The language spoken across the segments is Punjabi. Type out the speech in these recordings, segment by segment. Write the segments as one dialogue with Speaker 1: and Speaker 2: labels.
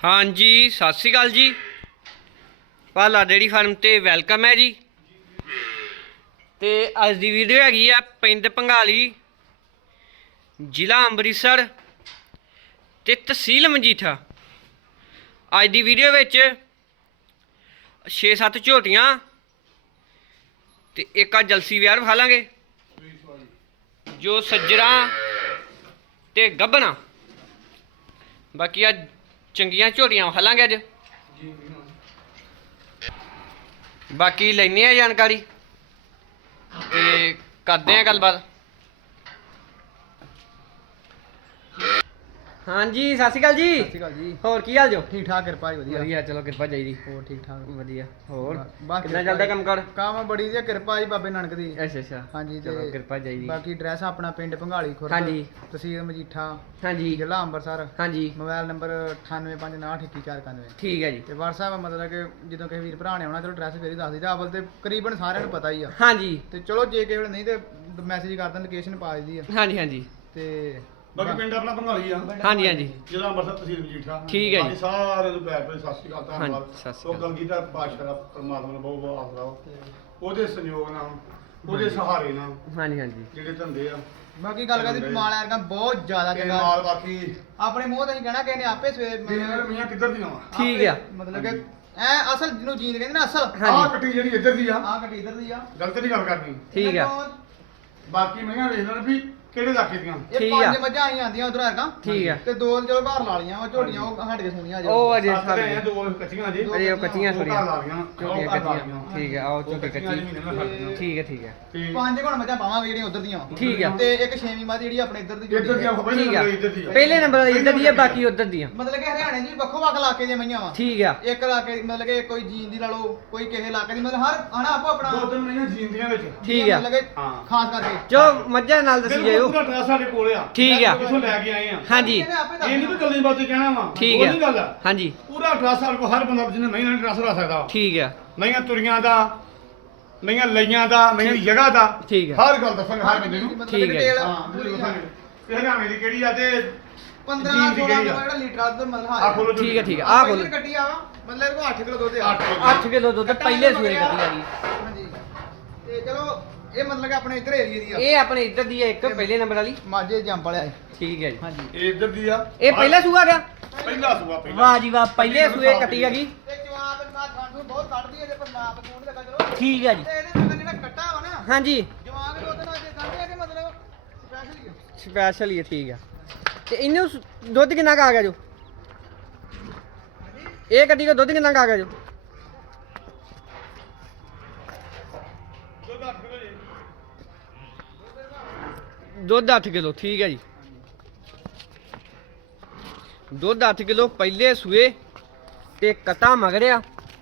Speaker 1: हाँ जी सत श्री अकाल जी। भाला डेयरी फार्म ते वैलकम है जी। ते अज दी वीडियो हैगी आ पिंड भंगाली, जिला अमृतसर ते तहसील मजीठा। अज दी वीडियो विच 6-7 झोटियां ते एक जलसी व्यार विखा लांगे जो सज्जरा ते गब्बना। बाकी अज चंगियां झोटियां विखा लांगे अज। बाकी लैने आ जानकारी ते करते हैं गलबात। हाँ जी सत श्री अकाल जी।
Speaker 2: सत श्री अकाल जी।
Speaker 1: होर की हाल जो?
Speaker 2: ठीक ठाक कृपा जी वधिया
Speaker 1: वधिया, चलो कृपा चाहिदी।
Speaker 2: ਹੋਰ ठीक ठाक
Speaker 1: वधिया। होर
Speaker 2: बस
Speaker 1: कितना चलदा काम कर?
Speaker 2: काम बड़ी जी कृपा जी बाबे नानक दी।
Speaker 1: अच्छा अच्छा
Speaker 2: हाँ जी
Speaker 1: चलो कृपा चाहिदी।
Speaker 2: बाकी एड्रैस अपना पिंड भंगाली खुर्द,
Speaker 1: हाँ जी
Speaker 2: तहसील मजीठा,
Speaker 1: हाँ जी
Speaker 2: जिला अंबरसर।
Speaker 1: हाँ जी
Speaker 2: मोबाइल नंबर 9859811491।
Speaker 1: ठीक है जी।
Speaker 2: ਤੇ WhatsApp मतलब ਕਿ ਜਦੋਂ ਕਿਸੇ ਵੀਰ ਭਰਾ ਨੇ ਆਉਣਾ ਚਲੋ ਐਡਰੈਸ ਫੇਰ ਹੀ ਦੱਸ ਦਿੱਤਾ। ਅਵਲ ਤੇ ਤਕਰੀਬਨ ਸਾਰਿਆਂ ਨੂੰ ਪਤਾ ਹੀ ਆ।
Speaker 1: हाँ जी
Speaker 2: ਤੇ ਚਲੋ ਜੇ ਕਿਸੇ ਵੇਲੇ ਨਹੀਂ ਤੇ ਮੈਸੇਜ ਕਰਦਾ ਲੋਕੇਸ਼ਨ ਪਾ ਦਿੱਤੀ ਆ
Speaker 1: हाँ जी हाँ जी
Speaker 2: ਤੇ
Speaker 3: ਬਾਕੀ ਪਿੰਡ ਆਪਣਾ ਭੰਗਾਲੀ ਆ,
Speaker 1: हाँ जी हाँ जी
Speaker 3: ਜ਼ਿਲ੍ਹਾ ਅੰਮ੍ਰਿਤਸਰ, ਤਹਿਸੀਲ ਮਜੀਠਾ।
Speaker 1: ਠੀਕ ਹੈ ਜੀ।
Speaker 3: ਬਾਕੀ ਸਾਰਿਆਂ ਨੂੰ ਪਿਆਰ ਭਰੀ ਸਤਿ ਸ਼੍ਰੀ ਅਕਾਲ,
Speaker 1: ਹਾਂਜੀ,
Speaker 3: ਧੰਨਵਾਦ।
Speaker 1: ਸਤਿ ਸ਼੍ਰੀ
Speaker 3: ਉਹ ਗਲਗੀਧਰ ਪਾਤਸ਼ਾਹ ਦਾ ਪਰਮਾਤਮਾ ਨੂੰ ਬਹੁਤ ਬਹੁਤ ਆਸਰਾ ਵਾ। ਉਹਦੇ ਸੰਯੋਗ ਨਾਲ, ਉਹਦੇ ਸਹਾਰੇ ਨਾਲ
Speaker 1: हाँ जी हाँ जी
Speaker 3: ਜਿਹੜੇ ਧੰਦੇ ਆ
Speaker 2: ਬਾਕੀ ਗੱਲ ਕਰਦੀ ਮਾਲ ਐਰਗਾ ਬਹੁਤ ਜ਼ਿਆਦਾ
Speaker 3: ਤੇ
Speaker 2: ਚੰਗਾ।
Speaker 3: ਨਾਲ ਬਾਕੀ
Speaker 2: ਆਪਣੇ ਮੂੰਹ ਤੇ ਅਸੀਂ ਕਹਿਣਾ ਕਿਸੇ ਨੇ ਆਪੇ ਸਵੇਰ
Speaker 3: ਦੇਰ ਮੀਆਂ ਕਿੱਧਰ ਦੀਆਂ ਵਾ।
Speaker 1: ठीक है।
Speaker 2: ਮਤਲਬ ਕਿ ਐ ਅਸਲ ਜਿਹਨੂੰ ਜੀਂਦ ਕਹਿੰਦੇ ਨਾ ਅਸਲ
Speaker 1: हाँ
Speaker 3: ਆਹ
Speaker 1: जी
Speaker 3: ਕੱਟੀ ਜਿਹੜੀ ਇੱਧਰ ਦੀ ਆ,
Speaker 2: ਆਹ ਕੱਟੀ ਇਧਰ ਦੀ ਆ।
Speaker 3: ਗਲਤ ਨਹੀਂ ਗੱਲ ਕਰਨੀ।
Speaker 1: ठीक है
Speaker 3: ਬਾਕੀ ਮੈਂ ਵੇਖ ਲੈਣਾ ਵੀ ਕਿਹੜੇ ਇਲਾਕੇ ਦੀਆਂ।
Speaker 2: ਇਹ
Speaker 1: ਠੀਕ
Speaker 2: ਪੰਜ
Speaker 1: ਆ।
Speaker 2: ਮੱਝਾਂ ਆਈਆਂ ਆਂਦੀਆਂ ਉਧਰ ਹੈਗਾ
Speaker 1: ठीक है।
Speaker 2: ਤੇ ਦੋ ਚਲੋ ਘਰ ਲਾ ਲੀਆਂ ਉਹ ਝੋਟੀਆਂ ਉਹ ਹਟ ਕੇ ਸੁਣੀਆਂ
Speaker 1: ओ अजे
Speaker 3: ਸੱਤ ਲੈ ਆਏ, ਦੋ ਕੱਚੀਆਂ ਜੀ।
Speaker 1: अरे वो कच्चियां
Speaker 3: ਉਹ
Speaker 1: थोड़ियां
Speaker 3: ਘਰ ਲਾ ਲਈਆਂ,
Speaker 1: छोटियां
Speaker 3: ਉਹ ਘਰ ला
Speaker 1: कच्चियां
Speaker 3: लईਆਂ।
Speaker 1: ठीक है। आओ
Speaker 3: ਉਹ
Speaker 1: छोटी
Speaker 3: ਕੱਚੀਆਂ
Speaker 1: कच्ची
Speaker 3: ਜੀ ਮਹੀਨੇ ਨਾਲ ਖੜਦੀਆਂ।
Speaker 1: ठीक है ठीक है
Speaker 3: ਤੇ
Speaker 2: ਪੰਜ ਘਣ ਮੱਝਾਂ ਪਾਵਾਂਗੇ ਜਿਹੜੀਆਂ ਉਧਰ ਦੀਆਂ
Speaker 1: ठीक है।
Speaker 2: ਤੇ ਇੱਕ ਛੇਵੀਂ ਮੱਝ ਜਿਹੜੀ ਆਪਣੇ ਇੱਧਰ ਦੀ
Speaker 3: ਇੱਧਰ ਦੀਆਂ
Speaker 2: ਝੋਟੀ
Speaker 1: ठीक है।
Speaker 3: ਇੱਧਰ ਦੀ ਆ।
Speaker 1: पहले नंबर वाली इधर दी है, बाकी उधर दी है।
Speaker 2: ਮਤਲਬ ਕਿ ਹਰਿਆਣੇ ਦੀ ਵੱਖੋ ਵੱਖ ਇਲਾਕੇ ਦੀਆਂ ਮਈਆਂ ਵਾ।
Speaker 1: ठीक है
Speaker 2: ਇੱਕ ਇਲਾਕੇ ਮਤਲਬ ਕਿ ਕੋਈ ਜੀਨ ਦੀ ਲਾ ਲਓ, ਕੋਈ ਕਿਸੇ ਇਲਾਕੇ ਦੀ, ਮਤਲਬ ਹਰ ਹਨਾ ਆਪੋ ਆਪਣਾ
Speaker 3: ਦੋ ਤਿੰਨ ਮਹੀਨੇ ਜੀਂਦੀਆਂ ਵਿੱਚ।
Speaker 1: ठीक है।
Speaker 2: ਮਤਲਬ ਕਿ
Speaker 3: ਹਾਂ।
Speaker 2: ਖਾਸ ਕਰਕੇ
Speaker 1: जो मज्जा नाल दसी
Speaker 3: ਬਿਲਕੁਲ
Speaker 1: जाओ।
Speaker 3: ਪੂਰਾ ਡਰੈਸ ਸਾਡੇ ਕੋਲ ਆ।
Speaker 1: ठीक है।
Speaker 3: ਕਿਥੋਂ ਲੈ ਕੇ ਆਏ ਆ।
Speaker 1: हाँ जी
Speaker 2: ਇਹਨੇ ਆਪੇ ਦੱਸ
Speaker 3: ਇਹ ਨਹੀਂ ਵੀ ਗੱਲਾਂ ਬਾਤਾਂ ਕਹਿਣਾ ਵਾ।
Speaker 1: ठीक
Speaker 3: ਉਹ
Speaker 1: है
Speaker 3: ਨਹੀਂ ਗੱਲ ਆ।
Speaker 1: हाँ जी
Speaker 3: ਪੂਰਾ ਡਰੈਸ ਸਾਡੇ ਕੋਲ ਹਰ ਬੰਦਾ ਜਿਹਨੇ ਨਹੀਂ ਡਰੈਸ ਲਾ ਸਕਦਾ।
Speaker 1: ठीक है
Speaker 3: ਨਹੀਂਆਂ ਤੁਰੀਆਂ ਦਾ, ਨਹੀਂਆਂ ਲਈਆਂ ਦਾ, ਨਹੀਂਆਂ ਜਗ੍ਹਾ ਦਾ।
Speaker 1: ठीक है
Speaker 3: ਹਰ ਗੱਲ ਦੱਸਾਂਗੇ ਹਰ ਬੰਦੇ ਨੂੰ।
Speaker 2: ਮਤਲਬ
Speaker 1: ਠੀਕ ਹੈ।
Speaker 2: ਡਿਟੇਲ
Speaker 3: ਹਾਂ ਬਿਲਕੁਲ ਦੱਸਾਂਗੇ। ਇਹ ਹਰਿਆਣੇ ਦੀ ਕਿਹੜੀ ਆ ਤੇ
Speaker 2: 15
Speaker 3: ਜੀਨ ਦੀ
Speaker 2: 16
Speaker 3: ਕਿਹੜੀ ਆ।
Speaker 2: ਜਿਹੜਾ ਲੀਟਰ ਆ ਉਹਦਾ ਮਤਲਬ
Speaker 3: ਆ ਖੋਲੋ
Speaker 1: ठीक है ठीक है।
Speaker 2: ਆ
Speaker 1: आ बोलो
Speaker 2: ਕੱਟੀ ਆ ਮਤਲਬ ਇਹਦੇ ਕੋਲ 8 ਕਿਲੋ ਦੁੱਧ ਆ।
Speaker 1: 8 किलो दूध पहले सूए कटी आ गई।
Speaker 2: ਹਾਂਜੀ ਤੇ ਚਲੋ ਇਹ ਮਤਲਬ ਕਿ ਆਪਣੇ ਇੱਧਰ ਏਰੀਆ ਦੀ ਆ।
Speaker 1: ये अपने इधर दी है एक पहले नंबर वाली।
Speaker 2: ਮਾਝੇ ਜੰਪ ਵਾਲਿਆ
Speaker 1: ठीक है जी।
Speaker 2: ਹਾਂਜੀ
Speaker 3: ਇਹ ਇੱਧਰ ਦੀ ਆ।
Speaker 1: ये पहला सूआ गया।
Speaker 3: ਪਹਿਲਾ ਸੂਆ ਪਹਿਲਾ।
Speaker 1: वाह जी वाह, पहले सूए कटी आ गई।
Speaker 2: ਤੇ ਜਵਾਬ ਨਾਲ ਖਾਣ ਨੂੰ ਬਹੁਤ ਕੱਢਦੀ ਹੈ ਜੇ ਪਰ ਨਾਪ ਨੂੰ ਨਹੀਂ ਲੱਗਾ ਚਲੋ।
Speaker 1: ठीक है जी।
Speaker 2: ਤੇ ਇਹਦੇ ਮਗਰ ਜਿਹੜਾ ਕੱਟਾ ਵਾ ਨਾ
Speaker 1: हाँ जी
Speaker 2: ਜਵਾਬ ਦੇ ਉਹਦੇ ਨਾਲ ਜੇ ਕੱਢਦੇ ਆ ਕਿ ਮਤਲਬ ਸਪੈਸ਼ਲ ਹੀ ਆ।
Speaker 1: स्पेशल ही है। ठीक है। ते इन्नू दुध कितना का आ गया जो? ये कटी को दुध कितना का आ गया जो?
Speaker 3: ਦੁੱਧ 8 ਕਿਲੋ ਜੀ।
Speaker 1: दुध 8 किलो। ठीक है जी। दुध 8 किलो पहले सूए ते कटा मगरिया।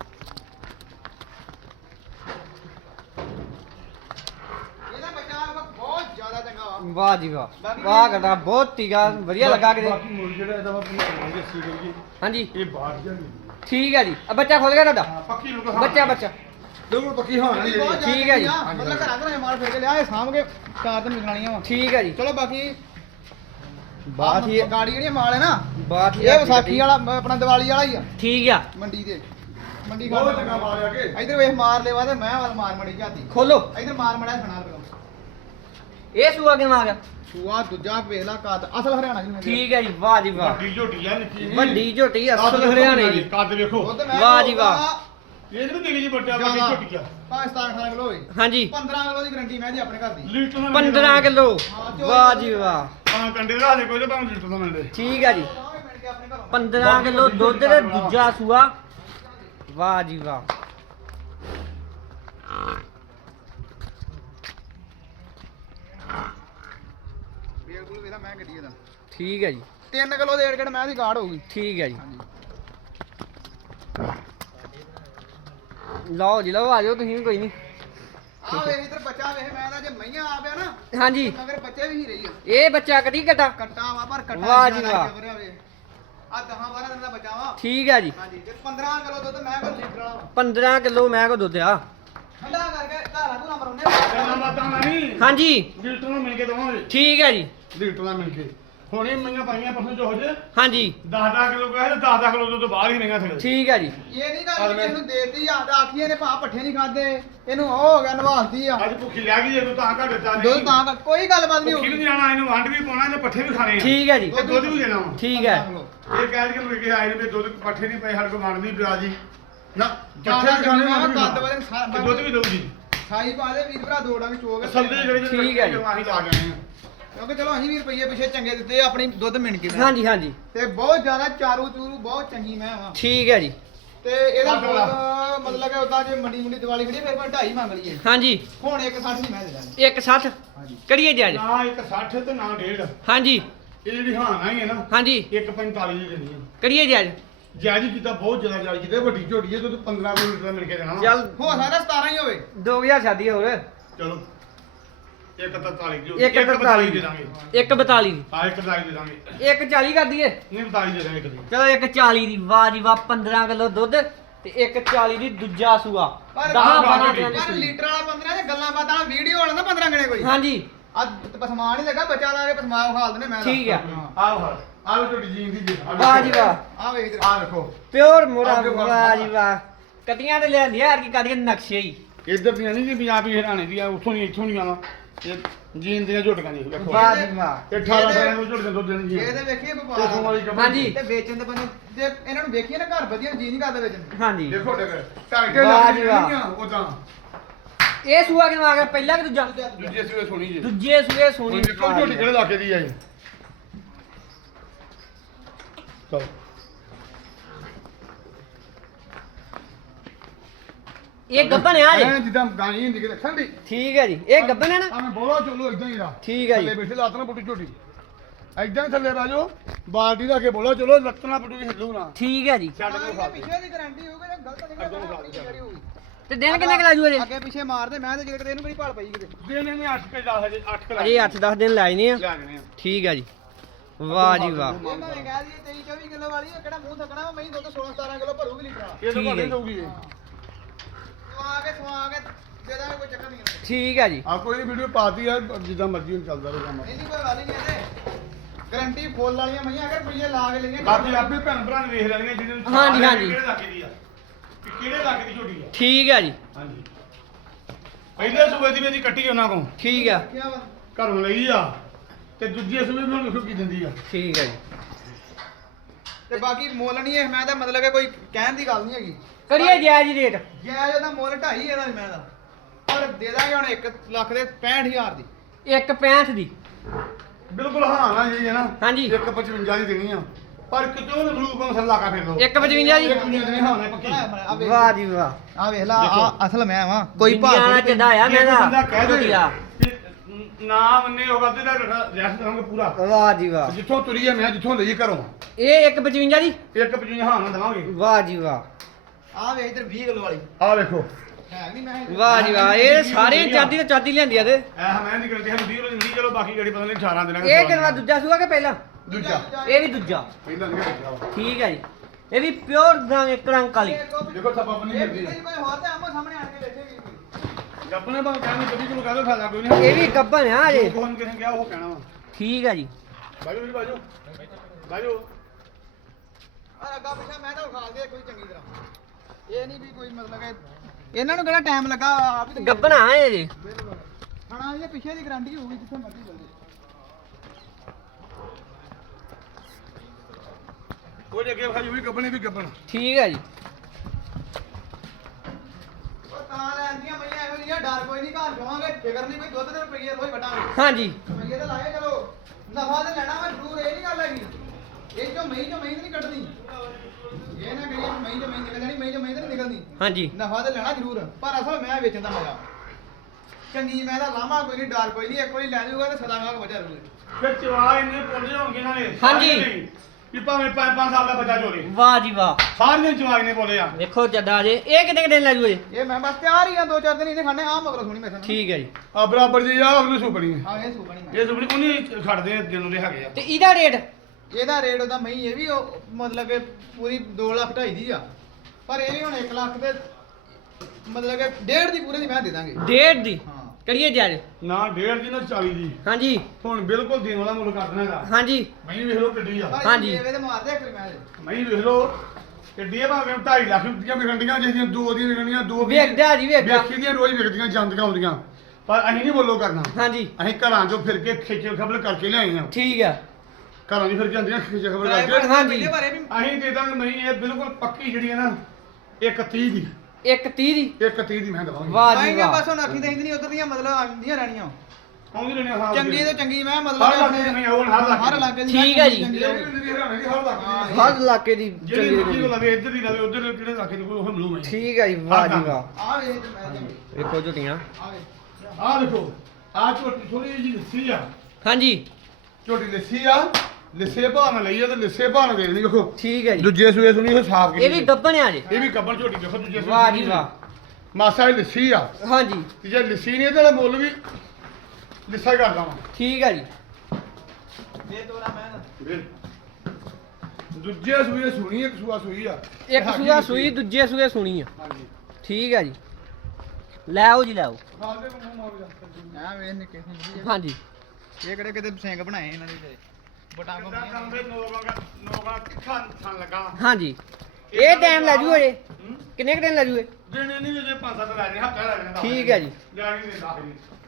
Speaker 2: ਇਹਦਾ ਬੱਚਾ ਬਹੁਤ ਜ਼ਿਆਦਾ ਚੰਗਾ ਵਾ।
Speaker 1: वाह जी वाह वाह कटा बहुत टीका बढ़िया लगा के।
Speaker 3: ਬਾਕੀ ਮੁੱਲ ਜਿਹੜਾ ਇਹਦਾ ਵਾ 80 ਕਰੀਏ।
Speaker 1: हाँ जी
Speaker 3: ਇਹ 62000 ਦੀ।
Speaker 1: ठीक है जी। अब बच्चा खोल गया दादा।
Speaker 3: ਪੱਕੀ ਲੋਕ
Speaker 1: बच्चा बच्चा
Speaker 3: ਬਿਲਕੁਲ ਪੱਕੀ ਹਾਂ
Speaker 2: ਇਹ ਬਹੁਤ ਜ਼ਿਆਦਾ
Speaker 1: ਠੀਕ ਹੈ ਜੀ।
Speaker 2: ਚੰਗੀ ਆ। ਮਤਲਬ ਘਰਾਂ ਘਰਾਂ ਮਾਲ ਫਿਰ ਕੇ ਲਿਆ ਇਹ ਸਾਂਭ ਕੇ ਚਾਰ ਦਿਨ ਮਿਲਣੀਆਂ ਵਾ।
Speaker 1: ठीक है जी।
Speaker 2: ਚਲੋ ਬਾਕੀ
Speaker 1: बात ही
Speaker 2: ਗਾੜੀ ਜਿਹੜੀ ਮਾਲ ਹੈ ਨਾ
Speaker 1: बात ही
Speaker 2: ਇਹ ਵਿਸਾਖੀ ਵਾਲਾ ਆਪਣਾ ਦੀਵਾਲੀ ਵਾਲਾ ਹੀ ਆ
Speaker 1: ठीक है।
Speaker 2: ਮੰਡੀ ਦੇ ਮੰਡੀ
Speaker 3: ਬਹੁਤ ਚੰਗਾ ਮਾਰਿਆ ਕੇ।
Speaker 2: ਇਧਰ ਵੇਖ ਮਾਰ ਲੈਵਾ ਤੇ ਮੈਂ ਵਾਲ ਮਾਰ ਮੜੀ ਜਾਂਦੀ
Speaker 1: खोलो
Speaker 2: ਇਧਰ ਮਾਰ ਮੜਿਆ ਸੁਣਾ ਲਓ
Speaker 1: ये सूआ कितना आ गया?
Speaker 2: ਸੂਆ ਦੂਜਾ ਵੇਖ ਲਾ ਕਾਤ ਅਸਲ ਹਰਿਆਣਾ ਜਿਹਨੂੰ
Speaker 1: ठीक है जी। वाह जी वाह
Speaker 3: ਵੱਡੀ ਝੋਟੀ ਆ ਨਿੱਕੀ ਨਹੀਂ।
Speaker 1: ਵੱਡੀ ਝੋਟੀ ਅਸਲ
Speaker 3: ਕੱਦ
Speaker 1: ਹਰਿਆਣੇ ਦੀ।
Speaker 3: ਕੱਦ ਵੇਖੋ।
Speaker 1: ਵਾਹ ਜੀ ਵਾਹ।
Speaker 3: ਇਹ ਨਹੀਂ ਨਿੱਕੀ ਜੀ ਬੱਟਾ ਵੱਡੀ ਝੋਟੀ ਆ।
Speaker 2: ਪਾਕਿਸਤਾਨ 18 ਕਿਲੋ ਹੋਏ
Speaker 1: हाँ जी
Speaker 2: 15 ਕਿਲੋ ਦੀ ਗਰੰਟੀ ਮੈਂ ਜੀ ਆਪਣੇ ਘਰ ਦੀ
Speaker 3: ਲੀਟਰ ਨਾਲ
Speaker 1: 15 ਕਿਲੋ। वाह जी वाह
Speaker 3: ਹਾਂ ਕੰਡੇ ਦਾ ਹਲੇ ਕੋਈ ਤੇ ਭਾਵੇਂ ਲੀਟਰ ਦਾ ਮਿਲਦੇ।
Speaker 1: ठीक है जी।
Speaker 2: ਆਹ ਵੀ ਮਿਲ ਕੇ ਆਪਣੇ ਘਰੋਂ
Speaker 1: 15 किलो दुध ते दूजा सूआ। वाह जी वाह
Speaker 2: ਬਿਲਕੁਲ ਵੇਖ ਲਾ ਮੈਂ ਗੱਡੀ ਇਹਦਾ
Speaker 1: ठीक है जी
Speaker 2: 3 ਕਿਲੋ ਦੇ ਏੜ ਮੈਂ ਦੀ ਗਾੜ ਹੋਊਗੀ
Speaker 1: ठीक है जी।
Speaker 2: ਹਾਂਜੀ
Speaker 1: ਲਓ ਜੀ ਲਓ ਆ ਜਾਓ ਤੁਸੀਂ ਵੀ ਕੋਈ ਨਹੀਂ।
Speaker 2: ਆਹ ਵੇਖ ਇਧਰ ਬੱਚਾ ਵੇਖ ਮੈਂ ਤਾਂ ਜੇ ਮਈਆਂ ਆ ਪਿਆ ਨਾ
Speaker 1: हाँ जी
Speaker 2: ਮਗਰ ਬੱਚੇ ਵੀ ਹੀ ਰਹੀ ਆ
Speaker 1: ये बच्चा कटी कटा।
Speaker 2: ਕੱਟਾ ਵਾ ਪਰ ਕੱਟਾ
Speaker 1: ਵਾਹ ਜੀ ਵਾਹ।
Speaker 2: ਆ 10-12 ਦਿਨ ਦਾ ਬੱਚਾ ਵਾ
Speaker 1: ठीक है जी।
Speaker 2: ਹਾਂਜੀ ਤੇ 15 ਕਿਲੋ ਦੁੱਧ ਮੈਂ ਕੋਲ ਲੀਟਰ ਵਾਲਾ ਵਾ
Speaker 1: 15 ਕਿਲੋ ਮੈਂ ਕੋ ਦੁੱਧ ਆ।
Speaker 2: ਠੰਡਾ ਕਰਕੇ ਧਾਰਾ ਧੂਰਾ ਮਰਾਉਣੇ
Speaker 3: ਗੱਲਾਂ ਬਾਤਾਂ ਨਹੀਂ।
Speaker 1: हाँ जी
Speaker 3: ਲੀਟਰ ਨਾਲ ਮਿਲ ਕੇ ਦਵਾਂਗੇ।
Speaker 1: ठीक है जी।
Speaker 3: ਲੀਟਰ ਨਾਲ ਮਿਲ ਕੇ ਹੁਣੇ ਮਈਆਂ ਪਾਈਆਂ ਪਰਸੋਂ ਚੋਹ ਜੇ
Speaker 1: ਹਾਂਜੀ
Speaker 3: 10 ਕਿਲੋ ਕਹੇ ਤੇ 10 ਕਿਲੋ ਤੋਂ ਬਾਹਰ ਹੀ ਮਈਆਂ ਥਲੇ
Speaker 1: ਠੀਕ ਹੈ ਜੀ
Speaker 2: ਇਹ ਨਹੀਂ ਗੱਲ ਕਿ ਇਹਨੂੰ ਦੇਤੀ ਆ ਆਖੀਏ ਨੇ ਭਾ ਪੱਠੇ ਨਹੀਂ ਖਾਦੇ ਇਹਨੂੰ ਉਹ ਹੋ ਗਿਆ ਨਵਾਲਤੀ ਆ
Speaker 3: ਅੱਜ ਭੁੱਖੀ ਲੱਗ ਗਈ ਇਹਨੂੰ ਤਾਂ ਘੱਟ ਦਿੱਤਾ ਨਹੀਂ
Speaker 2: ਦੁੱਧ ਤਾਂ ਕੋਈ ਗੱਲਬਾਤ ਨਹੀਂ
Speaker 3: ਭੁੱਖੀ
Speaker 2: ਹੋਊਗੀ
Speaker 3: ਨਹੀਂ ਜਾਣਾ ਇਹਨੂੰ ਵੰਡ ਵੀ ਪਾਉਣਾ ਤੇ ਪੱਠੇ ਵੀ ਖਾਣੇ ਆ
Speaker 1: ਠੀਕ ਹੈ ਜੀ
Speaker 3: ਤੇ ਦੁੱਧ ਵੀ ਦੇਣਾ ਵਾ
Speaker 1: ਠੀਕ ਹੈ
Speaker 3: ਇਹ ਕਹਿ ਕੇ ਮੁੜ ਕੇ ਆਏ ਨੇ ਵੀ ਦੁੱਧ ਪੱਠੇ ਨਹੀਂ ਪਏ ਸਾਡੇ ਕੋਲ ਵੰਡ ਨਹੀਂ ਪਿਆ ਜੀ ਨਾ
Speaker 2: ਜ਼ਿਆਦਾ
Speaker 3: ਪੱਠੇ ਵੀ ਖਾਣੇ
Speaker 2: ਜ਼ਮੀਨਾਂ
Speaker 3: ਵੰਡ ਵੀ
Speaker 2: ਕੱਦ ਵਾਲੇ
Speaker 3: ਖਾਣੇ। ਤੇ ਦੁੱਧ ਵੀ ਦਊਗੀ
Speaker 2: ਸਾਈ ਪਾ ਦੇ ਵੀਰ ਭਰਾ ਦੋ ਡੰਗ ਚੋਗ
Speaker 3: ਸਬਜ਼ੀ ਜਿਹੜੀ
Speaker 1: ਠੀਕ ਹੈ ਜੀ।
Speaker 3: ਅਸੀਂ ਲਾ ਜਾਣੇ ਆ
Speaker 2: ਕਿਉਂਕਿ ਚਲੋ ਅਸੀਂ ਵੀ ਰੁਪਈਏ ਪਿੱਛੇ ਚੰਗੇ ਦਿੱਤੇ ਆ, ਆਪਣੀ ਦੁੱਧ ਮਿਣ ਕੇ ਮੈਂ
Speaker 1: ਹਾਂਜੀ ਹਾਂਜੀ
Speaker 2: ਤੇ ਬਹੁਤ ਜ਼ਿਆਦਾ ਚਾਰੂ ਚੂਰੂ ਬਹੁਤ ਚੰਗੀ ਮੈਂ ਆ
Speaker 1: ਠੀਕ ਹੈ ਜੀ
Speaker 2: ਤੇ ਇਹਦਾ ਮੁੱਲ ਮਤਲਬ ਕਿ ਉਦਾਂ ਜੇ ਮੰਡੀ ਦੀਵਾਲੀ ਖੜੀ ਫਿਰ ਮੈਂ 2.5 ਮੰਗ ਲਈਏ
Speaker 1: ਹਾਂਜੀ
Speaker 2: ਹੁਣ 1.60 ਨਹੀਂ ਮੈਂ ਦੇ ਦਾਂਗੇ
Speaker 1: 160
Speaker 2: ਹਾਂਜੀ
Speaker 1: ਕਰੀਏ ਜੀ ਅੱਜ
Speaker 3: ਨਾ ਇੱਕ 60 ਤੇ ਨਾ 1.5
Speaker 1: ਹਾਂਜੀ
Speaker 3: ਇਹ ਜਿਹੜੀ ਹਾਂ ਨਾ ਹੀ ਹੈ ਨਾ
Speaker 1: ਹਾਂਜੀ
Speaker 3: ਇੱਕ 45 ਦੀ ਦੇਣੀ ਆ
Speaker 1: ਕਰੀਏ ਜੀ ਅੱਜ
Speaker 3: ਜਾਇਜ਼ ਕੀਤਾ ਬਹੁਤ ਜ਼ਿਆਦਾ ਜਾਇਜ਼ ਕੀਤਾ ਵੱਡੀ ਝੋਟੀ ਹੈ ਤੇ 15 ਲੀਟਰ ਦਾ ਮਿਲ ਕੇ ਦੇਣਾ ਵਾ।
Speaker 1: ਚੱਲ
Speaker 2: ਹੋ ਸਕਦਾ 17 ਹੀ ਹੋਵੇ
Speaker 1: 2000 ਛੱਡੀ ਹੋਰ
Speaker 3: ਚਲੋ ਇੱਕ 43 ਦੀ
Speaker 1: ਇੱਕ 43
Speaker 3: ਦੇ ਦਾਂਗੇ
Speaker 1: 142 ਦੀ
Speaker 3: ਹਾਂ ਇੱਕ 43 ਦੇ ਦਾਂਗੇ
Speaker 1: 140 ਕਰ ਦਈਏ
Speaker 3: ਨਹੀਂ 42 ਦੇ ਦਾਂਗੇ ਇੱਕ ਦੀ
Speaker 1: ਚਲੋ 140 ਦੀ ਵਾਹ ਜੀ ਵਾਹ 15 ਕਿਲੋ ਦੁੱਧ ਤੇ 140 ਦੀ ਦੂਜਾ ਸੂਆ
Speaker 2: ਪਰ
Speaker 1: 10 12
Speaker 3: ਪਰ
Speaker 1: ਦਿਨਾਂ ਦੀ
Speaker 2: ਪਰ
Speaker 1: ਸੂਈ
Speaker 2: ਲੀਟਰ ਵਾਲਾ 15 ਤੇ ਗੱਲਾਂ ਬਾਤਾਂ ਵਾਲਾ ਵੀਡੀਓ ਵਾਲਾ ਨਾ 15 ਗਣੇ ਕੋਈ
Speaker 1: ਹਾਂਜੀ
Speaker 2: ਅੱਜ ਪਸਮਾਨ ਹੀ ਲੱਗਾ ਬੱਚਾ ਲਾ ਕੇ ਪਸਮਾਨ ਖਾਲ ਦਿੰਦੇ ਮੈਂ ਤਾਂ।
Speaker 1: ਠੀਕ ਆ।
Speaker 2: ਹਾਂ।
Speaker 3: ਆਹ ਹਾਂ ਆਹ ਝੋਟੀ ਜੀਨ ਦੀ ਜੀ
Speaker 1: ਵਾਹ ਜੀ ਵਾਹ
Speaker 2: ਆ ਵੇਖ ਇਧਰ
Speaker 3: ਆਹ ਦੇਖੋ
Speaker 1: ਪਿਓਰ ਮੋਰਾ
Speaker 3: ਆਹ ਦੇਖੋ,
Speaker 1: ਵਾਹ ਜੀ ਵਾਹ ਕਟੀਆਂ ਤੇ ਲਿਆਂਦੀ ਯਾਰ ਕੀ ਕਰੀਏ ਨਕਸ਼ੇ ਹੀ
Speaker 3: ਇੱਧਰ ਦੀਆਂ ਨਹੀਂ ਜੀ ਪੰਜਾਬੀ ਹਰਿਆਣੇ ਦੀਆਂ ਉੱਥੋਂ ਨਹੀਂ ਇੱਥੋਂ ਨਹੀਂ ਆਵਾ ਇਹ ਜੀਨ ਦੀਆਂ ਝੋਟੀਆਂ ਨਹੀਂ ਦੇਖੋ
Speaker 1: ਵਾਹ ਜੀ ਵਾਹ
Speaker 3: ਇਹ 18 18 ਨੂੰ ਝੋਟੀਆਂ ਦੁੱਧ ਦੇਣ ਜੀ
Speaker 2: ਇਹ ਤੇ ਵੇਖੀਏ
Speaker 3: ਇਹ
Speaker 2: ਵਪਾਰ
Speaker 3: ਸੋਮਾਲੀ ਕੱਪੜੇ
Speaker 1: ਹਾਂਜੀ।
Speaker 2: ਤੇ ਵੇਚਣ ਦੇ ਬੰਦੇ ਜੇ ਇਹਨਾਂ ਨੂੰ ਵੇਖੀਏ ਨਾ ਘਰ ਵਧੀਆ ਜੀ ਨਹੀਂ ਕਰਦਾ ਵੇਚਣ ਨੂੰ।
Speaker 1: ਹਾਂਜੀ
Speaker 3: ਦੇਖੋ ਡੇਗਰ ਟਾਈਟਲ
Speaker 1: ਵਾਹ
Speaker 3: ਲੱਗ
Speaker 1: ਜੀ ਵਾਹ।
Speaker 3: ਨਹੀਂ ਆ ਉਦਾਂ
Speaker 1: ਇਹ ਸੂਆ ਕਿਨੂੰ ਆ ਗਿਆ ਪਹਿਲਾ ਕਿ ਦੂਜਾ
Speaker 3: ਦੂਜੇ ਸੂਏ ਸੁਣੀ ਜੀ
Speaker 1: ਦੂਜੇ ਸੂਏ ਸੋਨੀ
Speaker 3: ਹੁਣ ਦੇਖੋ ਝੋਟੀ ਕਿਹੜੇ ਇਲਾਕੇ ਦੀ ਆ ਜੀ ਚਲੋ
Speaker 1: ਇਹ ਗੱਬਨ ਆ ਜੀ
Speaker 3: ਐਂ ਜਿੱਦਾਂ ਗਾਣੀ ਹੁੰਦੀ ਕਿ ਠੰਡੀ
Speaker 1: ਠੀਕ ਹੈ ਜੀ ਇਹ ਗੱਬਨ ਹੈ ਨਾ
Speaker 3: ਆਵੇਂ ਬੋਲੋ ਚਲੋ ਇਦਾਂ ਹੀ ਰਾ
Speaker 1: ਠੀਕ ਹੈ ਜੀ।
Speaker 3: ਥੱਲੇ ਬੈਠੇ ਲੱਤ ਨਾ ਪੁੱਟੀ ਝੋਟੀ ਇਦਾਂ ਹੀ ਥੱਲੇ ਬਹਿ ਜਾਓ ਬਾਲਟੀ ਰੱਖ ਕੇ ਬੋਲੋ ਚਲੋ ਲੱਤ ਨਾ ਪੁੱਟੂ ਹਿੱਲੂ ਨਾ
Speaker 1: ਠੀਕ ਹੈ ਜੀ
Speaker 3: ਛੱਡ
Speaker 2: ਹਾਂ,
Speaker 3: ਕੇ
Speaker 2: ਅੱਗੇ
Speaker 3: ਖਾ
Speaker 2: ਪਿੱਛੇ ਦੀ ਗਾਰੰਟੀ ਹੋਊਗੀ ਜੇ ਗਲਤ ਨਿਕਲਿਆ
Speaker 3: ਅੱਗੋਂ ਖਾ
Speaker 2: ਆਪਣੀ ਜ਼ਿੰਮੇਵਾਰੀ ਹੋਊਗੀ।
Speaker 1: ਤੇ ਦਿਨ ਕਿੰਨੇ ਕੁ ਲਾਜੂ ਅਜੇ
Speaker 2: ਅੱਗੇ ਪਿੱਛੇ ਮਾਰਦੇ ਮੈਂ ਤੇ ਕਿਤੇ ਇਹਨੂੰ ਕਿਹੜੀ ਭਾਲ ਪਈ ਕਿਤੇ
Speaker 3: ਦੇਣੇ ਨੇ 8 ਕੇ 10 ਹਜੇ 8 ਕੇ
Speaker 1: ਅਜੇ 8-10 ਦਿਨ ਲਾਏ ਨੇ ਆ
Speaker 3: ਲੈ ਜਾਣੇ ਆ
Speaker 1: ਠੀਕ ਹੈ ਜੀ ਵਾਹ ਜੀ ਵਾਹ
Speaker 2: ਇਹ ਮੈਂ ਕਹਿ ਦਈਏ 23 24 ਕਿਲੋ ਵਾਲੀ ਇਹ ਕਿਹੜਾ ਮੂੰਹ ਥੱਕਣਾ ਵਾ ਮੈਂ ਦੁੱਧ 16 17 ਕਿਲੋ ਭਰੂਗੀ ਲੀਟਰ ਵਾਲਾ
Speaker 3: ਇਹ ਤਾਂ
Speaker 1: ਠੀਕ ਹੈ
Speaker 3: ਭਾਵੇਂ
Speaker 1: ਜੀ।
Speaker 3: ਦਊਗੀ ਇਹ
Speaker 2: ਸਵਾ ਕੇ ਦੇ ਦਾਂਗੇ ਕੋਈ ਚੱਕਰ ਨਹੀਂ ਇਹਨੂੰ।
Speaker 1: ਠੀਕ ਹੈ ਜੀ
Speaker 3: ਆ ਕੋਈ ਨਹੀਂ ਵੀਡੀਓ ਪਾਤੀ ਆ ਜਿੱਦਾਂ ਮਰਜ਼ੀ ਹੁਣ ਚੱਲਦਾ ਰਹੇ ਕੰਮ
Speaker 2: ਨਹੀਂ ਨਹੀਂ ਕੋਈ ਗੱਲ ਹੀ ਨਹੀਂ ਇਹਦੇ ਗਾਰੰਟੀ ਫੁੱਲ ਵਾਲੀਆਂ ਮਈਆਂ ਅਗਰ ਪਈਏ ਲਾ ਕੇ ਲੈਣੀਆਂ
Speaker 3: ਬਾਕੀ ਆਪੇ ਭੈਣ ਭਰਾ ਨੇ ਵੇਖ ਲੈਣਗੇ ਜਿਹਦੇ ਨੂੰ
Speaker 1: ਹਾਂਜੀ,
Speaker 3: ਸਾਰਾ
Speaker 1: ਹਾਂਜੀ।
Speaker 3: ਕਿਹੜੇ ਇਲਾਕੇ ਦੀ ਆ ਕਿ ਕਿਹੜੇ ਇਲਾਕੇ ਦੀ ਝੋਟੀ ਆ
Speaker 1: ਠੀਕ ਹੈ ਜੀ
Speaker 3: ਹਾਂਜੀ ਪਹਿਲੇ ਸੂਬੇ ਦੀ ਵੀ ਇਹਦੀ ਕੱਟੀ ਉਹਨਾਂ ਕੋਲ
Speaker 1: ਠੀਕ ਆ
Speaker 2: ਕਿਹਾ ਵਾ
Speaker 3: ਘਰੋਂ ਲਈ ਆ ਤੇ ਦੂਜੇ ਸੂਬੇ ਵੀ ਹੁਣ ਵੇਖੋ ਕੀ ਦਿੰਦੀ ਆ
Speaker 1: ਠੀਕ ਹੈ ਜੀ
Speaker 2: ਤੇ ਬਾਕੀ ਮੁੱਲ ਨਹੀਂ ਇਹ ਮੈਂ ਤਾਂ ਮਤਲਬ ਕਿ ਕੋਈ ਕਹਿਣ ਦੀ ਗੱਲ ਨਹੀਂ ਹੈਗੀ
Speaker 1: ਕਰੀਏ ਜਾਇਜ਼ ਰੇਟ
Speaker 2: ਜਾਇਜ਼ ਉਹਦਾ ਮੁੱਲ 2.5 ਇਹਦਾ ਵੀ ਮੈਂ ਦਾ ਪਰ ਦੇ ਦਾਂਗੇ ਹੁਣ 1 ਲੱਖ ਦੇ 65000 ਦੀ
Speaker 1: 1.65 ਦੀ
Speaker 3: ਬਿਲਕੁਲ ਹਾਂ ਨਾ ਜੀ ਹੈ ਨਾ
Speaker 1: ਹਾਂਜੀ।
Speaker 3: 155 ਦੀ ਦੇਣੀ ਆ ਪਰ ਕਿਤੇ ਉਹਨੇ ਬਲੂ ਕੋਲ ਮਸਲਾ ਕਾ ਫੇਰ ਦੋ
Speaker 1: 1.55 ਜੀ
Speaker 3: 155 ਦੀ ਹਾਂ ਨਾ ਪੱਕੀ
Speaker 2: ਆ ਵੇਖ
Speaker 1: ਵਾਹ ਜੀ ਵਾਹ
Speaker 2: ਆ ਵੇਖ ਲਾ
Speaker 3: ਦੇਖੋ।
Speaker 2: ਆ ਅਸਲ ਮੈਂ ਵਾਂ ਕੋਈ ਭਾਅ
Speaker 1: ਇੰਡੀਆ ਵਾਲਾ
Speaker 2: ਥੋੜ੍ਹੀ
Speaker 1: ਚੱਡਾ ਆ
Speaker 3: ਜੇ ਕੋਈ ਬੰਦਾ
Speaker 1: ਮੈਂ
Speaker 3: ਕਹਿ ਦੇ
Speaker 1: ਝੋਟੀਆ।
Speaker 3: ਕਿ ਨਾ ਮੰਨੇ ਉਹ ਕਰਦੇ ਦਾ ਰੈਸਟ ਕਰਾਂਗੇ ਪੂਰਾ
Speaker 1: ਵਾਹ ਜੀ ਵਾਹ
Speaker 3: ਜਿੱਥੋਂ ਤੁਰੀ ਆ ਮੈਂ ਜਿੱਥੋਂ ਲਈ ਘਰੋਂ
Speaker 1: ਇਹ 1.55 ਜੀ
Speaker 3: 155 ਹਾਂ ਨਾ ਦੇਵਾਂਗੇ
Speaker 1: ਵਾਹ ਜੀ ਵਾਹ
Speaker 2: ਆ ਵੇਖ ਇਧਰ 20 ਕਿਲੋ ਵਾਲੀ
Speaker 3: ਆ ਵੇਖੋ
Speaker 2: ਹੈ ਨਹੀਂ ਮੈਂ
Speaker 1: ਵਾਹ ਜੀ ਵਾਹ ਇਹ ਸਾਰੇ ਚਾਦੀ ਤੇ ਚਾਦੀ ਲਿਆਂਦੀ ਆ ਤੇ
Speaker 3: ਐ ਮੈਂ ਨਹੀਂ ਕਰਦੀ ਹਾਂ 20 ਕਿਲੋ ਦਿੰਦੀ ਚਲੋ ਬਾਕੀ ਗਾੜੀ ਪਤਾ ਨਹੀਂ 18 ਦਿਨਾਂ
Speaker 1: ਇਹ ਕਿੰਨਾ ਦੂਜਾ ਸੂਆ ਕਿ ਪਹਿਲਾ
Speaker 3: ਦੂਜਾ
Speaker 1: ਇਹ ਵੀ ਦੂਜਾ
Speaker 3: ਪਹਿਲਾਂ ਨਹੀਂ ਰੱਖਿਆ
Speaker 1: ਠੀਕ ਹੈ ਜੀ ਇਹ ਵੀ ਪਿਓਰ ਰੰਗ ਇੱਕ ਰੰਗ ਕਾਲੀ
Speaker 3: ਦੇਖੋ ਥੱਪਾ ਬਣੀ ਫਿਰਦੀ
Speaker 2: ਇਹ ਕੋਈ ਹੋਰ ਤੇ ਆਮੋ ਸਾਹਮਣੇ ਆਣ ਕੇ ਬੈਠੇਗੀ
Speaker 3: ਆਪਣੇ ਭਾਵੇਂ ਕਹਿੰਦੇ 20 ਕਿਲੋ ਕਹਦੇ ਫਾਇਦਾ ਕੋਈ ਨਹੀਂ
Speaker 1: ਇਹ ਵੀ ਗੱਬਨ ਆ ਜੇ
Speaker 3: ਕੋਣ ਕਿਸੇ ਗਿਆ ਉਹ ਕਹਿਣਾ ਵਾ
Speaker 1: ਠੀਕ ਹੈ ਜੀ
Speaker 3: ਬਾਜੋ ਵੀਰ ਬਾਜੋ ਬਾਜੋ
Speaker 2: ਆ ਅੱਗਾ ਪਿੱਛਾ ਮੈਂ ਤਾਂ ਉਖਾਲ ਦੇ ਕੋਈ ਚੰਗੀ ਤਰ੍ਹਾਂ ਇਹ ਨਹੀਂ ਵੀ ਕੋਈ ਮਤਲਬ ਕਿ ਇਹਨਾਂ ਨੂੰ ਕਿਹੜਾ ਟਾਈਮ ਲੱਗਾ ਆਪ ਹੀ ਤਾਂ
Speaker 1: ਗੱਬਨ ਆ ਇਹ ਜੀ
Speaker 2: ਬਿਲਕੁਲ ਖਾਣਾ ਇਹ ਪਿੱਛੇ ਦੀ ਗਾਰੰਟੀ ਹੋਊਗੀ ਜਿੱਥੇ ਮਰਜ਼ੀ ਚੱਲ ਜੇ
Speaker 3: ਉਹ ਅੱਗੇ ਭਾਜੀ ਵੀ ਗੱਬਣੇ ਵੀ ਗੱਬਣ
Speaker 1: ਠੀਕ ਹੈ ਜੀ
Speaker 2: ਉਹ ਤਾਂ ਲੈਂਦੀਆਂ ਮਈਆਂ ਇਹੋ ਜਿਹੀਆਂ ਡਰ ਕੋਈ ਨਹੀਂ ਘਰ ਜਾਵਾਂਗੇ ਫਿਕਰ ਨਹੀਂ ਕੋਈ ਦੁੱਧ ਦੇ ਰੁਪਈਏ ਰੋਜ਼ ਵਟਾਂਗੇ
Speaker 1: ਹਾਂਜੀ
Speaker 2: ਰੁਪਈਏ ਤਾਂ ਲਾਏ ਚਲੋ ਨਫਾ ਤੇ ਲੈਣਾ ਵਾ ਜ਼ਰੂਰ ਇਹ ਨਹੀਂ ਗੱਲ ਹੈਗੀ ਇਹ ਚੋਂ ਮਹੀਂ ਨਹੀਂ ਕੱਢਣੀ ਇਹ ਨਾ ਕਹੀਏ ਮਹੀਂ ਚੋਂ ਮਹੀਂ ਨਿਕਲ ਜਾਣੀ ਮਹੀਂ ਚੋਂ ਮਹੀਂ ਤਾਂ ਨਹੀਂ ਨਿਕਲਦੀ
Speaker 1: ਹਾਂਜੀ
Speaker 2: ਨਫਾ ਤੇ ਲੈਣਾ ਜ਼ਰੂਰ ਪਰ ਅਸਲ ਮੈਂ ਵੇਚਣ ਦਾ ਮਜ਼ਾ ਚੰਗੀ ਮੈਂ ਤਾਂ ਲਾਮਾ ਕੋਈ ਨਹੀਂ ਡਰ ਕੋਈ ਨਹੀਂ ਇੱਕ ਵਾਰੀ ਲੈ ਜਾਊਗਾ ਤੇ ਸਦਾ ਗਾਹਕ ਵਜਾ ਰਹੂਗਾ
Speaker 3: ਫਿਰ ਚਵਾ ਇੰਨੇ ਪੁੰਜੇ ਹੋਣਗੇ ਇਹਨਾਂ ਨੇ
Speaker 1: ਹਾਂਜੀ।
Speaker 3: ਵੀ ਭਾਵੇਂ 5-5 ਸਾਲ ਦਾ ਬੱਚਾ ਚੋਲੇ
Speaker 1: ਵਾਹ ਜੀ ਵਾਹ
Speaker 3: ਸਾਰੀਆਂ ਚਵਾ ਨੇ ਬੋਲੇ ਆ
Speaker 1: ਵੇਖੋ ਚੱਡਾ ਜੇ ਇਹ ਕਿੰਨੇ ਦਿਨ ਲੱਗ ਜੂਏ
Speaker 2: ਇਹ ਮੈਂ ਬਸ ਤਿਆਰ ਹੀ ਆ 2-4 ਦਿਨ ਇਹਨੇ ਖਾਣੇ ਆ ਮਗਰੋਂ ਸੁਣੀ ਮੈਂ ਸਾਨੂੰ
Speaker 1: ਠੀਕ ਹੈ ਜੀ
Speaker 3: ਆ ਬਰਾਬਰ ਜੀ ਆ ਉਹਨੂੰ ਸੁਪਣੀ
Speaker 2: ਆ ਇਹ ਸੁਪਣੀ ਮੈਂ
Speaker 3: ਇਹ ਸੁਪਣੀ ਉਹਨੇ ਛੱਡਦੇ ਦਿਨ ਦੇ ਹੈਗੇ ਆ
Speaker 1: ਤੇ ਇਹਦਾ ਰੇਟ
Speaker 2: ਇਹਦਾ ਰੇਟ ਉਹਦਾ ਮਹੀਂ ਇਹ ਵੀ ਮਤਲਬ ਕਿ ਪੂਰੀ 2 ਲੱਖ 2.5 ਦੀ ਆ ਪਰ ਇਹ ਵੀ ਹੁਣ 1 ਲੱਖ ਦੇ ਮਤਲਬ ਕਿ 1.5 ਦੀ ਪੂਰੇ ਦੀ ਮੈਂ ਦੇ ਦਾਂਗੇ
Speaker 1: ਡੇਢ ਦੀ
Speaker 2: ਹਾਂ
Speaker 1: ਕਰੀਏ ਜੱਜ
Speaker 3: ਨਾ 1.5 ਦੀ ਨਾ 40 ਦੀ
Speaker 1: ਹਾਂਜੀ
Speaker 3: ਹੁਣ ਬਿਲਕੁਲ ਦੇਣ ਵਾਲਾ ਮੁੱਲ ਕਰ ਦੇਣਾ ਇਹਦਾ
Speaker 1: ਹਾਂਜੀ
Speaker 3: ਮੈਂ ਵੇਖ ਲਓ ਕਿੱਡੀ ਆ
Speaker 1: ਹਾਂਜੀ।
Speaker 2: ਦੇਵੇ ਤੇ ਮਾਰ ਦੇ ਇੱਕ ਮੈਂ
Speaker 3: ਮੈਂ ਵੇਖ ਲਓ ਕਿੱਡੀ ਆ ਭਾਵੇਂ 2.5 ਲੱਖ ਦੀਆਂ ਵਿਕਣਡੀਆਂ ਜਿਹੜੀਆਂ 2 ਦੀਆਂ ਵਿਕਣਡੀਆਂ 2
Speaker 1: ਵੇਖਦਾ ਜੀ ਵੇਖਦਾ
Speaker 3: ਵੇਖੀ ਦੀਆਂ ਰੋਜ਼ ਵਿਕਦੀਆਂ ਜਾਂਦੀਆਂ ਆਉਂਦੀਆਂ ਪਰ ਅਸੀਂ ਨਹੀਂ ਬੋਲੋ ਕਰਨਾ
Speaker 1: ਹਾਂਜੀ
Speaker 3: ਅਸੀਂ ਘਰਾਂ ਚੋਂ ਫਿਰ ਕੇ ਖੇਚਲ ਖਬਰ ਕਰਕੇ ਲਿਆਏ ਆ
Speaker 1: ਠੀਕ ਆ
Speaker 3: ਘਰਾਂ ਦੀ ਫਿਰ ਕੇ ਆਉਂਦੀਆਂ ਖੇਚਲ ਖਬਰ
Speaker 1: ਹਾਂਜੀ।
Speaker 3: ਕਰਕੇ
Speaker 2: ਹਾਂਜੀ ਬਾਰੇ ਵੀ
Speaker 3: ਅਸੀਂ ਦੇ ਦਾਂਗੇ ਨਹੀਂ ਇਹ ਬਿਲਕੁਲ ਪੱਕੀ ਜਿਹੜੀ ਹੈ ਨਾ 130 ਦੀ
Speaker 1: 130 ਦੀ
Speaker 3: 130 ਦੀ ਮੈਂ ਦਵਾਂਗਾ
Speaker 1: ਵਾਹ ਜੀ
Speaker 2: ਆਏਗਾ
Speaker 1: ਵਾਹ
Speaker 2: ਬਸ ਹੁਣ ਅੱਖੀ ਦੇਖਦੀ ਨਹੀਂ ਉਧਰ ਦੀਆਂ ਮਤਲਬ ਆਉਂਦੀਆਂ ਰਹਿਣੀਆਂ
Speaker 3: ਆਉਂਦੀ ਰਹਿਣੀ ਹਾਂ
Speaker 2: ਚੰਗੀ ਤੋਂ ਚੰਗੀ ਮੈਂ
Speaker 3: ਹਰ
Speaker 2: ਮਤਲਬ
Speaker 3: ਲੱਗੇ ਨਹੀਂ ਆਉਣ ਹਰ ਲੱਗੇ
Speaker 2: ਹਰ ਇਲਾਕੇ ਦੀ
Speaker 1: ਠੀਕ ਹੈ ਜੀ।
Speaker 2: ਚੰਗੀ
Speaker 3: ਇਹ
Speaker 2: ਹੋਊਗੀ।
Speaker 3: ਵੀ ਮੇਰੀ ਹਰਿਆਣੇ ਦੀ ਹਰ ਲੱਗੇ
Speaker 1: ਹਰ ਇਲਾਕੇ ਦੀ
Speaker 3: ਜਿਹੜੀ
Speaker 1: ਚੰਗੀ
Speaker 3: ਮਰਜ਼ੀ
Speaker 1: ਦੀ।
Speaker 3: ਲਵੇ ਇੱਧਰ ਦੀ ਲਵੇ ਉੱਧਰ ਦੇ ਕਿਹੜੇ ਇਲਾਕੇ ਦੀ ਕੋਈ ਉਹ ਮਿਲੂ ਮੈਂ
Speaker 1: ਠੀਕ ਹੈ ਜੀ ਵਾਹ ਜੀ ਵਾਹ
Speaker 2: ਆ ਵੇਖ ਤੇ ਮੈਂ ਚੰਗੀ
Speaker 1: ਵੇਖੋ ਝੋਟੀਆਂ
Speaker 2: ਆ ਵੇਖ
Speaker 3: ਆਹ ਦੇਖੋ ਆਹ ਝੋਟੀ ਥੋੜੀ ਜਿਹੀ ਲੱਸੀ ਆ
Speaker 1: ਹਾਂਜੀ
Speaker 3: ਝੋਟੀ ਲੱਸੀ ਆ ਲਿੱਸੇ ਭਾਅ ਨਾਲ ਲਈ ਆ ਤੇ ਲਿੱਸੇ ਭਾਅ ਨਾਲ ਦੇਣੀ ਵੇਖੋ
Speaker 1: ਠੀਕ ਹੈ ਜੀ
Speaker 3: ਦੂਜੇ ਸੂਏ ਸੁਣੀ ਇਹ ਸਾਫ
Speaker 1: ਇਹ ਵੀ ਗੱਭਣ ਆ ਜੀ
Speaker 3: ਇਹ ਵੀ ਕੱਬਰ ਝੋਟੀ ਵੇਖੋ ਦੂਜੇ ਸੂਏ
Speaker 1: ਵਾਹ
Speaker 3: ਸੁਣੀ
Speaker 1: ਜੀ ਵਾਹ
Speaker 3: ਮਾਸਾ ਇਹ ਲੱਸੀ ਆ
Speaker 1: ਹਾਂਜੀ
Speaker 3: ਤੇ ਜੇ ਲੱਸੀ ਨਹੀਂ ਇਹਦਾ ਮੁੱਲ ਵੀ ਲਿੱਸਾ ਹੀ ਕਰਦਾ ਵਾਂ
Speaker 1: ਠੀਕ ਹੈ ਜੀ
Speaker 2: ਇਹ ਤੋਰਾ ਮੈਂ
Speaker 3: ਦੂਜੇ ਸੂਏ ਸੁਣੀ ਇੱਕ ਸੂਆ ਸੂਈ ਆ
Speaker 1: ਇੱਕ ਸੂਆ ਸੂਈ ਦੂਜੇ ਸੂਏ ਸੁਣੀ ਆ
Speaker 3: ਹਾਂਜੀ
Speaker 1: ਠੀਕ ਹੈ ਜੀ ਲੈ ਆਓ ਜੀ ਲੈ ਆਓ
Speaker 3: ਖਾਲ ਦੇ ਮੂੰਹ ਮਾਰ ਜਾ
Speaker 2: ਆ ਵੇਖ ਨਿੱਕੇ ਹੁੰਦੀ
Speaker 1: ਹਾਂਜੀ
Speaker 2: ਇਹ ਕਿਹੜੇ ਕਿਤੇ ਸਿੰਘ ਬਣਾਏ ਇਹਨਾਂ ਦੇ ਤੇ ਬਟਾਂ ਕੋ
Speaker 3: ਕਿੱਦਾਂ ਕਰਦੇ ਨੋਗਾ ਕਿੱਥਾਂ ਥਣ ਲੱਗਾ
Speaker 1: ਹਾਂਜੀ ਇਹ ਟਾਈਮ ਲੈ ਜੂ ਅਜੇ ਕਿੰਨੇ ਕੁ ਦਿਨ ਲੈ ਜੂ ਇਹ
Speaker 3: ਦੇਣੇ ਨਹੀਂ ਜੇ 5-7 ਲੈ ਜਾਣੇ ਹਫਤਾ ਲੈ ਜਾਣੇ
Speaker 1: ਠੀਕ ਹੈ ਜੀ।
Speaker 3: ਲੈਣੀ ਦੇ ਦਾਖਲੀ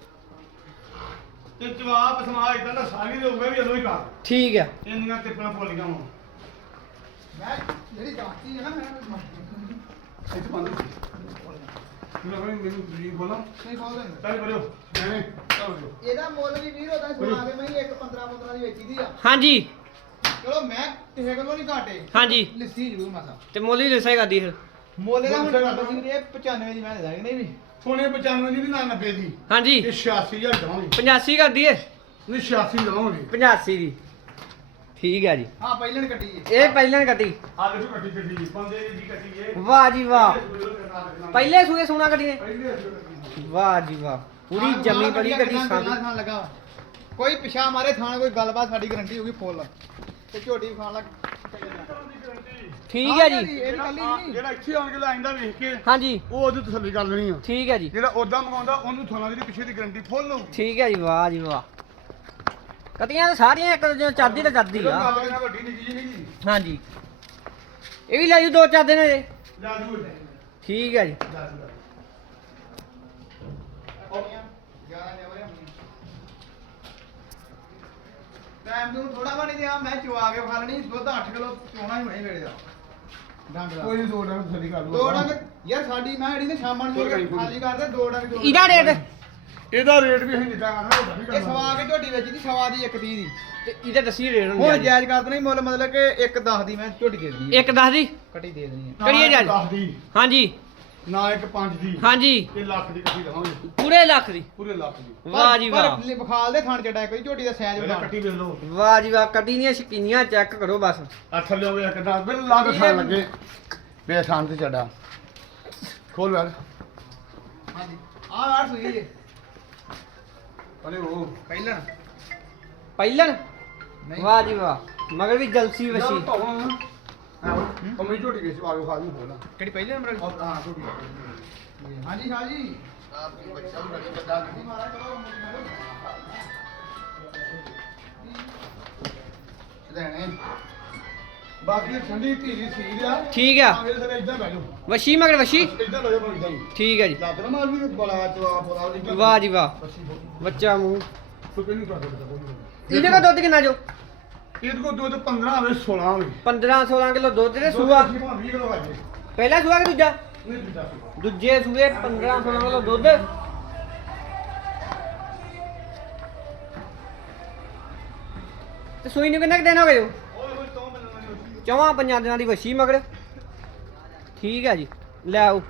Speaker 3: ਤੇ ਜਵਾਬ ਸਮਾਜ ਇਦਾਂ ਦਾ ਸਾਰੀ ਦੇ ਹੋਊਗਾ ਵੀ ਅਦੋਂ ਹੀ ਕਰ
Speaker 1: ਠੀਕ ਹੈ
Speaker 3: ਇੰਨੀਆਂ ਟਿੱਪਣਾ ਭੁੱਲੀਆਂ ਹੁਣ
Speaker 2: ਮੈਂ ਜਿਹੜੀ ਜਾਤੀ ਹੈ ਨਾ ਮੈਂ
Speaker 3: ਇੱਥੇ ਬੰਦ ਮੈਨੂੰ ਜੀ ਬੋਲਾਂ
Speaker 2: ਨਹੀਂ ਖੋਲ ਦੇ
Speaker 3: ਚੱਲ ਬੜਿਓ ਐਵੇਂ ਚੱਲ ਜੋ
Speaker 2: ਇਹਦਾ ਮੁੱਲ ਵੀ ਵੀਰ ਉਹਦਾ ਸੁਣਾ ਕੇ ਮੈਂ 1.15 ਦੀ ਵੇਚੀ ਦੀ ਆ
Speaker 1: ਹਾਂਜੀ
Speaker 2: ਚਲੋ ਮੈਂ ਕਿਸੇ ਕੋਲੋਂ ਨਹੀਂ ਘਾਟੇ
Speaker 1: ਹਾਂਜੀ
Speaker 2: ਲਿੱਸੀ ਜ਼ਰੂਰ ਮਾਸਾ
Speaker 1: ਤੇ ਮੁੱਲ ਹੀ ਦੱਸਿਆ ਕਰਦੀ ਫਿਰ
Speaker 2: ਮੁੱਲ ਇਹਦਾ ਹੁਣ
Speaker 3: ਮੁੱਲ
Speaker 2: ਬਾਬਾ ਜੀ ਵੀਰੇ 95 ਦੀ ਮੈਂ ਦੇ ਦਾਂਗੇ ਨਹੀਂ ਵੀ
Speaker 3: ਹੁਣ ਇਹ 95 ਦੀ ਵੀ ਨਾ 90 ਦੀ
Speaker 1: ਹਾਂਜੀ
Speaker 3: ਇਹ 86000 ਦਵਾਂਗੇ
Speaker 1: 85 ਕਰਦੀ ਏ
Speaker 3: ਨਹੀਂ 86 ਦਵਾਂਗੇ
Speaker 1: 85 ਦੀ ਠੀਕ ਹੈ ਜੀ
Speaker 2: ਹਾਂ ਪਹਿਲਾਂ ਕੱਟੀ ਜੀ
Speaker 1: ਇਹ ਪਹਿਲਾਂ ਕੱਟੀ
Speaker 3: ਆ ਦੇਖੋ ਕੱਟੀ ਕੱਟੀ ਜੀ ਬੰਦੇ ਦੀ ਕੱਟੀ ਇਹ
Speaker 1: ਵਾਹ ਜੀ ਵਾਹ
Speaker 3: ਪਹਿਲੇ
Speaker 1: ਪਹਿਲੇ ਸੂਏ ਸੋਨਾ ਕੱਟੀ ਨੇ
Speaker 3: ਸੂਏ
Speaker 1: ਵਾਹ ਜੀ ਵਾਹ ਪੂਰੀ ਜੰਮੀ ਬੜੀ ਕੱਟੀ ਸਾਡੀ
Speaker 2: ਖਾਣ ਲੱਗਾ ਵਾ। ਕੋਈ ਪਿਛਾ ਮਾਰੇ ਥਾਣ ਕੋਈ ਗੱਲਬਾਤ ਸਾਡੀ ਗਰੰਟੀ ਹੋਊਗੀ ਫੁੱਲ ਤੇ ਝੋਟੀ ਵੀ ਖਾਣ ਲੱਗ
Speaker 1: ਠੀਕ ਹੈ ਜੀ
Speaker 2: ਇਹ ਵੀ ਕੱਲੀ ਨਹੀਂ
Speaker 3: ਜਿਹੜਾ ਇੱਥੇ ਆਣ ਕੇ ਲਾਈਂਦਾ ਵੇਖ ਕੇ
Speaker 1: ਹਾਂਜੀ
Speaker 3: ਉਹ ਉਹਦੀ ਤਸੱਲੀ ਕਰ ਲੈਣੀ ਆ
Speaker 1: ਠੀਕ ਹੈ ਜੀ
Speaker 3: ਜਿਹੜਾ ਉਦਾਂ ਮੰਗਾਉਂਦਾ ਉਹਨੂੰ ਥੋੜਾ ਦੀ ਪਿੱਛੇ ਦੀ ਗਾਰੰਟੀ ਫੁੱਲ ਹੋਊਗੀ
Speaker 1: ਠੀਕ ਹੈ ਜੀ ਵਾਹ ਜੀ ਵਾਹ ਕਤੀਆਂ ਤਾਂ ਸਾਰੀਆਂ ਇੱਕ ਦੂਜੇ ਨੂੰ ਚੱਲਦੀ ਤਾਂ ਚੱਲਦੀ
Speaker 3: ਜਦੋਂ
Speaker 1: ਆ
Speaker 3: ਗੱਲ ਨਾ ਵੱਡੀ ਨਿੱਕੀ ਜਿਹੀ ਨਹੀਂ
Speaker 1: ਹਾਂਜੀ ਇਹ ਵੀ ਲੈ ਜੂ 2-4 ਦਿਨ ਅਜੇ
Speaker 3: ਜਾਦੂ
Speaker 1: ਠੀਕ ਹੈ ਜੀ
Speaker 3: ਜਾਦੂ
Speaker 2: ਟਾਈਮ ਨੂੰ ਥੋੜਾ ਵਾ ਨਹੀਂ ਦਿਆ ਮੈਂ ਚਵਾ ਕੇ ਖਾ ਲੈਣੀ ਦੁੱਧ 8 ਕਿਲੋ ਚੋਣਾ ਹੀ ਹੋਣੇ ਵੇਲੇ ਦਾ ਡੰਗ ਦਾ
Speaker 3: ਕੋਈ ਨਹੀਂ ਦੋ ਡੰਗ ਤਸੱਲੀ ਕਰ ਲਓ
Speaker 2: ਦੋ ਡੰਗ ਯਾਰ ਸਾਡੀ ਮੈਂ ਜਿਹੜੀ ਨੇ ਸ਼ਾਮਾਂ ਨੂੰ ਖਾਲੀ ਕਰਦੇ ਦੋ ਡੰਗ ਚੋ
Speaker 1: ਇਹਦਾ ਰੇਟ
Speaker 3: ਇਹਦਾ ਰੇਟ ਵੀ ਅਸੀਂ ਦਿੱਤਾ ਕਰਨਾ ਉਹਦਾ ਵੀ
Speaker 2: ਇਹ ਸਵਾ ਕੇ ਝੋਟੀ ਵਿੱਚ ਦੀ ਸਵਾ ਦੀ 130 ਦੀ
Speaker 1: ਤੇ ਇਹਦਾ ਦੱਸੀ ਰੇਟ
Speaker 2: ਹੁਣ
Speaker 1: ਹੁੰਦਾ
Speaker 2: ਜਾਇਜ਼ ਕਰ ਦੇਣੀ ਮੁੱਲ ਮਤਲਬ ਕਿ 1.10 ਦੀ ਮੈਂ ਝੋਟੀ ਦੇ ਦੇਣੀ
Speaker 1: ਇੱਕ 10 ਦੀ
Speaker 2: ਕੱਟੀ ਦੇ ਦੇਣੀ ਹੈ
Speaker 1: ਕਰੀਏ ਜੱਜ।
Speaker 3: 10 ਦੀ
Speaker 1: ਹਾਂਜੀ
Speaker 3: ਨਾ ਇੱਕ 5 ਦੀ
Speaker 1: ਹਾਂਜੀ
Speaker 3: ਇਹ ਲੱਖ ਦੀ ਕੱਟੀ ਦਵਾਂਗੇ
Speaker 1: ਪੂਰੇ ਲੱਖ ਦੀ
Speaker 3: ਪੂਰੇ ਲੱਖ ਦੀ
Speaker 1: ਵਾਹ ਜੀ ਵਾਹ
Speaker 2: ਪਰ ਬਖਾਲ ਦੇ ਥਣ ਚੜਾ ਕੋਈ ਝੋਟੀ ਦਾ ਸਾਈਜ਼
Speaker 3: ਪਹਿਲਾਂ
Speaker 2: ਬਣਾ
Speaker 3: ਕੱਟੀ ਵੇਖ ਲਓ
Speaker 1: ਵਾਹ ਜੀ ਵਾਹ ਕੱਢੀ ਦੀਆਂ ਸ਼ਕੀਨੀਆਂ ਚੈੱਕ ਕਰੋ ਬਸ
Speaker 3: ਆ ਥੱਲੇ ਹੋਵੇ ਇੱਕ ਦਾ ਬਿੱਲਾ ਦਾ ਖਾਣ ਲੱਗੇ ਵੇ ਥਾਂ ਤੇ ਚੜਾ ਖੋਲ ਯਾਰ
Speaker 2: ਹਾਂਜੀ ਆਹ ਸੂਈ ਜੇ
Speaker 3: ਅਰੇ ਉਹ
Speaker 2: ਪਹਿਲਾਂ
Speaker 1: ਪਹਿਲਣ
Speaker 2: ਨਹੀਂ।
Speaker 1: ਵਾਹ ਜੀ ਵਾਹ ਮਗਰ ਵੀ ਜਲਸੀ ਵਸੀ
Speaker 3: ਕਮੀ ਝੋਟੀ ਵੇਚ ਆ ਕੇ ਖਾ ਲਈ ਹੋਣਾ
Speaker 2: ਕਿਹੜੀ ਪਹਿਲਾਂ ਨੰਬਰ
Speaker 3: ਔਰ ਹਾਂ ਝੋਟੀ
Speaker 2: ਹਾਂਜੀ ਸ਼ਾਹ ਜੀ
Speaker 3: ਆਪਕੀ ਬੱਚਾ ਵੀ ਬੜੀ ਬਦਾ
Speaker 2: ਮਾਰਾ ਕਰੋ
Speaker 3: ਦੇਣੇ ਬਾਕੀ ਠੰਡੀ ਧੀਰੀ ਸੀਰ ਆ
Speaker 1: ਠੀਕ ਆ
Speaker 3: ਮੇਰੇ ਸਾਰੇ ਇਦਾਂ ਬਹਿ ਜਾਓ
Speaker 1: ਵਸ਼ੀ ਮਗਰ ਵਸ਼ੀ
Speaker 3: ਇਦਾਂ ਬਹਿ ਜਾਓ ਇਦਾਂ ਹੀ
Speaker 1: ਠੀਕ ਹੈ ਜੀ
Speaker 3: ਲੱਗ ਨਾ ਮਾਰ ਵੀ ਬੜਾ ਚਵਾ ਬੜਾ ਦੀ
Speaker 1: ਵਾਹ ਜੀ ਵਾਹ ਬੱਚਾ ਮੂੰਹ
Speaker 3: ਤੂੰ ਕਿਹਨੂੰ ਕਰ ਸਕਦਾ ਕੋਈ
Speaker 1: ਇਹਦੇ ਕੋ ਦੁੱਧ ਕਿੰਨਾ ਜੋ
Speaker 3: ਇਹਦੇ ਕੋ ਦੁੱਧ 15 ਹੋਵੇ 16 ਹੋਵੇ
Speaker 1: 15-16 ਕਿਲੋ ਦੁੱਧ ਦੇ ਸੂਆ
Speaker 3: 20 ਕਿਲੋ ਆ ਜੇ
Speaker 1: ਪਹਿਲਾ ਸੂਆ ਕਿ ਦੂਜਾ
Speaker 3: ਨਹੀਂ ਦੂਜਾ ਸੂਆ
Speaker 1: ਦੂਜੇ ਸੂਏ 15-16 ਕਿਲੋ ਦੁੱਧ ਤੇ ਸੂਈ ਨੂੰ ਕਿੰਨਾ ਕੁ ਦਿਨ ਹੋ ਗਏ ਚੌਵਾਂ ਪੰਜਾਂ ਦਿਨਾਂ ਦੀ ਵਸ਼ੀ ਮਗਰ ਠੀਕ ਹੈ ਜੀ ਲੈ ਆਓ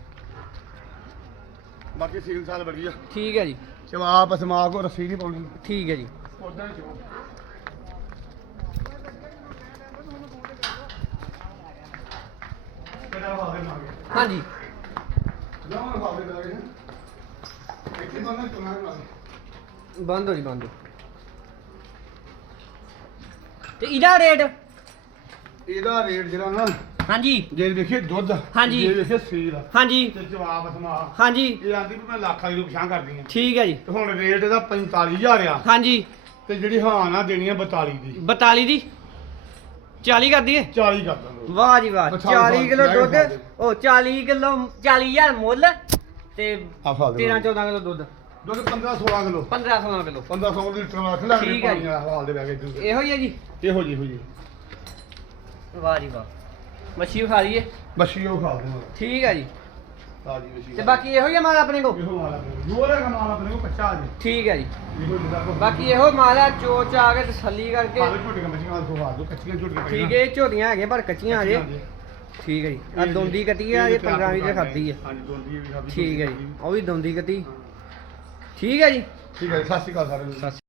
Speaker 3: ਬਾਕੀ ਸੀਲ ਸਾਲ ਬੜੀ ਆ
Speaker 1: ਠੀਕ ਹੈ ਜੀ
Speaker 3: ਜਵਾਬ ਸਮਾ ਕੋ ਰੱਸੀ ਨਹੀਂ ਪਾਉਣੀ
Speaker 1: ਠੀਕ ਹੈ ਜੀ
Speaker 3: ਉਦਾਂ ਹੀ ਚੋ ਕਿਹੜਾ ਵਾਵੇ ਮਾਗੇ
Speaker 1: ਹਾਂਜੀ
Speaker 3: ਲਾਉਣ ਵਾਵੇ ਲਾਗੇ ਇੱਥੇ ਬੰਦਾ ਚੁਣਾ ਮਾਗੇ
Speaker 1: ਬੰਦ ਹੋ ਜੀ ਬੰਦ ਤੇ ਇਹਦਾ ਰੇਟ
Speaker 3: ਇਹਦਾ ਰੇਟ ਜਿਹੜਾ ਨਾ
Speaker 1: ਹਾਂਜੀ
Speaker 3: ਜੇ ਵੇਖੀਏ ਦੁੱਧ
Speaker 1: ਹਾਂਜੀ।
Speaker 3: ਜੇ ਵੇਖੀਏ ਸੀਲ
Speaker 1: ਹਾਂਜੀ
Speaker 3: ਤੇ ਜਵਾਬ ਸਮਾ
Speaker 1: ਹਾਂਜੀ
Speaker 3: ਇਹ ਆਂਦੀ ਵੀ ਮੈਂ ਲੱਖ ਵਾਲੀ ਨੂੰ ਪਛਾਣ ਕਰਦੀ ਆ
Speaker 1: ਠੀਕ ਹੈ ਜੀ
Speaker 3: ਤੇ ਹੁਣ ਰੇਟ ਇਹਦਾ 45000 ਆ
Speaker 1: ਹਾਂਜੀ
Speaker 3: ਤੇ ਜਿਹੜੀ ਹਾਂ ਨਾ ਦੇਣੀ ਆ 42 ਦੀ
Speaker 1: 42 ਦੀ 40 ਕਰ ਦਈਏ
Speaker 3: 40 ਕਰ ਦਾਂਗੇ
Speaker 1: ਵਾਹ ਜੀ ਵਾਹ
Speaker 3: ਅੱਛਾ,
Speaker 1: 40 ਕਿਲੋ
Speaker 3: ਲੈ ਕੇ
Speaker 1: ਦੁੱਧ
Speaker 3: ਖਾ ਦੇ।
Speaker 1: ਉਹ 40 ਕਿਲੋ 40000 ਮੁੱਲ ਤੇ
Speaker 3: ਆ ਖਾ ਦੇ
Speaker 1: 13 14 ਕਿਲੋ ਦੁੱਧ
Speaker 3: ਦੁੱਧ 15 16 ਕਿਲੋ
Speaker 1: 15 16 ਕਿਲੋ
Speaker 3: 1500 ਲੀਟਰ ਰੱਖ ਲੈ
Speaker 1: ਠੀਕ ਹੈ ਜੀ।
Speaker 3: ਪਾਣੀ ਵਾਲਾ ਹਵਾਲ ਦੇ ਬਹਿ ਕੇ
Speaker 1: ਇਹੋ ਹੀ ਹੈ ਜੀ
Speaker 3: ਇਹੋ ਜੀ
Speaker 1: ਵਾਹ ਜੀ ਵਾਹ ਮੱਛੀ ਖਾ ਲਈਏ
Speaker 3: ਬੱਛੀ ਉਹ ਖਾ ਦੇ
Speaker 1: ਠੀਕ ਹੈ ਜੀ
Speaker 3: ਤਾਜੀ ਬੱਛੀ
Speaker 1: ਤੇ ਬਾਕੀ ਇਹੋ ਹੀ ਆ ਮਾਲ ਆਪਣੇ ਕੋਲ
Speaker 3: ਇਹੋ ਮਾਲ ਆਪਣੇ ਕੋਲ ਦਾ ਮਾਲ ਆਪਣੇ ਕੋਲ ਕੱਚਾ ਜੀ
Speaker 1: ਠੀਕ ਹੈ ਜੀ
Speaker 3: ਇਹੋ ਜਿਹਦਾ ਕੋ
Speaker 1: ਬਾਕੀ ਇਹੋ ਮਾਲ ਆ ਚੋਚ ਆ ਕੇ ਤਸੱਲੀ ਕਰਕੇ
Speaker 3: ਆਲੂ ਝੋਟੀਆਂ ਬੱਚੀਆਂ ਤੋਂ ਖਵਾ ਦੋ ਕੱਚੀਆਂ ਝੋਟੀਆਂ
Speaker 1: ਠੀਕ ਹੈ ਇਹ ਝੋਟੀਆਂ ਹੈਗੇ ਪਰ ਕੱਚੀਆਂ ਅਜੇ ਠੀਕ ਹੈ ਜੀ ਆ ਦੋਂਦੀ ਕੱਟੀ ਆ ਇਹ 15 20 ਤੇ ਖਾਦੀ ਹੈ
Speaker 3: ਹਾਂਜੀ ਦੋਂਦੀ ਵੀ ਖਾਦੀ
Speaker 1: ਠੀਕ ਹੈ ਜੀ ਉਹ ਵੀ ਦੋਂਦੀ ਕੱਟੀ ਠੀਕ ਹੈ ਜੀ
Speaker 3: ਠੀਕ ਹੈ ਸਤਿ ਸ਼੍ਰੀ ਅਕਾਲ ਸਾਰਿਆਂ ਨੂੰ
Speaker 1: ਸਤਿ